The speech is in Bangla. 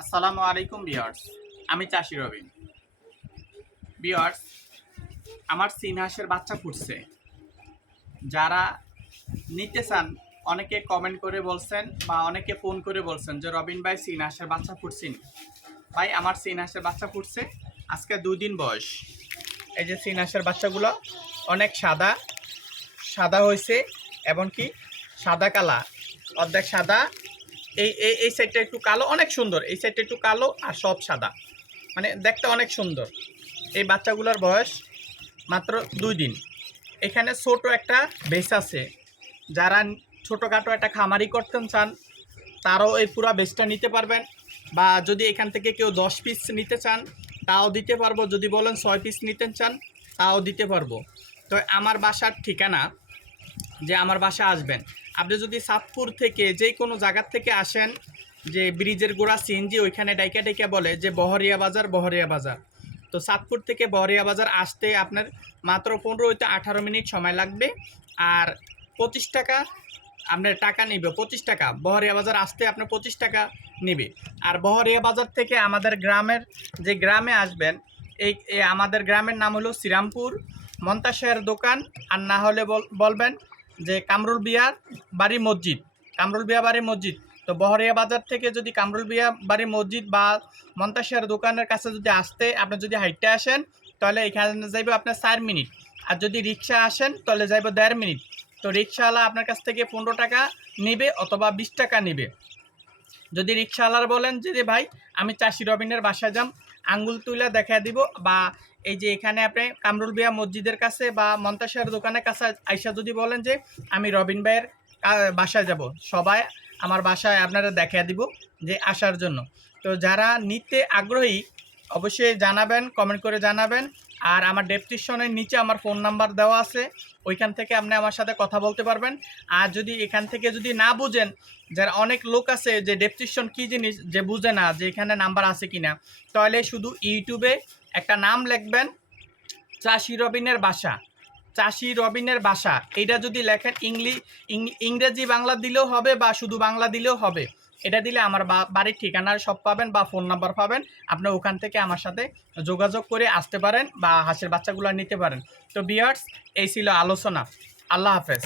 আসসালামু আলাইকুম বিয়ার্স আমি চাষি রবিন। বিয়ার্স আমার সিন হাঁসের বাচ্চা ফুটছে। যারা নিতে চান, অনেকে কমেন্ট করে বলছেন বা অনেকে ফোন করে বলছেন যে, রবিন ভাই সিন হাঁসের বাচ্চা ফুটছেন ভাই, আমার সিন হাঁসের বাচ্চা ফুটছে। আজকে দুই দিন বয়স। এই যে সিন হাঁসের বাচ্চাগুলো অনেক সাদা সাদা হয়েছে, এমনকি সাদা কালা অর্ধেক সাদা এই এই এই সাইডটা একটু কালো, অনেক সুন্দর। এই সাইডটা একটু কালো আর সব সাদা। মানে দেখতে অনেক সুন্দর। এই বাচ্চাগুলোর বয়স মাত্র দুই দিন। এখানে ছোট একটা বেস আছে। যারা ছোটোখাটো একটা খামারি করতে চান, তারাও এই পুরো বেসটা নিতে পারবেন। বা যদি এখান থেকে কেউ দশ পিস নিতে চান, তাও দিতে পারব। যদি বলেন ছয় পিস নিতে চান, তাও দিতে পারব। তো আমার বাসার ঠিকানা যে আমার বাসা আসবেন আপনি যদি সাতপুর থেকে যে কোনো জায়গার থেকে আসেন, যে ব্রিজের গোড়া সিএনজি ওইখানে ডাইকা ডাইকা বলে যে বহরিয়া বাজার বহরিয়া বাজার। তো সাতপুর থেকে বহরিয়া বাজার আসতে আপনার মাত্র পনেরো হইতে আঠারো মিনিট সময় লাগবে। আর পঁচিশ টাকা আপনার টাকা নেবে, পঁচিশ টাকা। বহরিয়া বাজার আসতে আপনার পঁচিশ টাকা নেবে। আর বহরিয়া বাজার থেকে আমাদের গ্রামের যে গ্রামে আসবেন, এই আমাদের গ্রামের নাম হলো শ্রীরামপুর। মন্তাশের দোকান, আর না হলে বল- বলবেন যে কামরুল বিয়ার বাড়ি মসজিদ, কামরুল বিয়া বাড়ি মসজিদ। তো বহরিয়া বাজার থেকে যদি কামরুল বিয়া বাড়ি মসজিদ বা মন্তাসিয়ার দোকানের কাছে যদি আসতে আপনি যদি হাইটে আসেন, তাহলে এখানে যাইবে আপনার চার মিনিট। আর যদি রিক্সা আসেন, তাহলে যাইব দেড় মিনিট। তো রিক্সাওয়ালা আপনার কাছ থেকে পনেরো টাকা নেবে অথবা বিশ টাকা নেবে। যদি রিক্সাওয়ালার বলেন যে ভাই, আমি চাষি রবিনের বাসায় যাম আঙ্গুল তুলা দেখা দিব বা এই যে এখানে আপনি কামরুল বিয়া মসজিদের কাছে বা মন্তাসার দোকানের কাছে আইসা যদি বলেন যে আমি রবিন ভাইয়ের বাসায় যাব, সবাই আমার বাসায় আপনারা দেখা দিব যে আসার জন্য। তো যারা নিতে আগ্রহী অবশ্যই জানাবেন কমেন্ট করে জানাবেন। আর আমার ডেসক্রিপশনের নিচে আমার ফোন নাম্বার দেওয়া আছে। ওইখান থেকে আপনি আমার সাথে কথা বলতে পারবেন। আর যদি এখান থেকে যদি না বুঝেন, যারা অনেক লোক আছে যে ডেসক্রিপশন কী জিনিস যে বুঝে না যে এখানে নাম্বার আছে কি না তাহলে শুধু ইউটিউবে একটা নাম লিখবেন, চাষি রবিনের বাসা। চাষি রবিনের বাসা। এটা যদি লেখেন ইংলি ইংরেজি বাংলা দিলেও হবে বা শুধু বাংলা দিলেও হবে। এটা দিলে আমার বাড়ির ঠিকানার সব পাবেন বা ফোন নাম্বার পাবেন। আপনি ওখান থেকে আমার সাথে যোগাযোগ করে আসতে পারেন বা হাঁসের বাচ্চাগুলো নিতে পারেন। তো বিয়ার্স এই ছিল আলোচনা। আল্লাহ হাফেজ।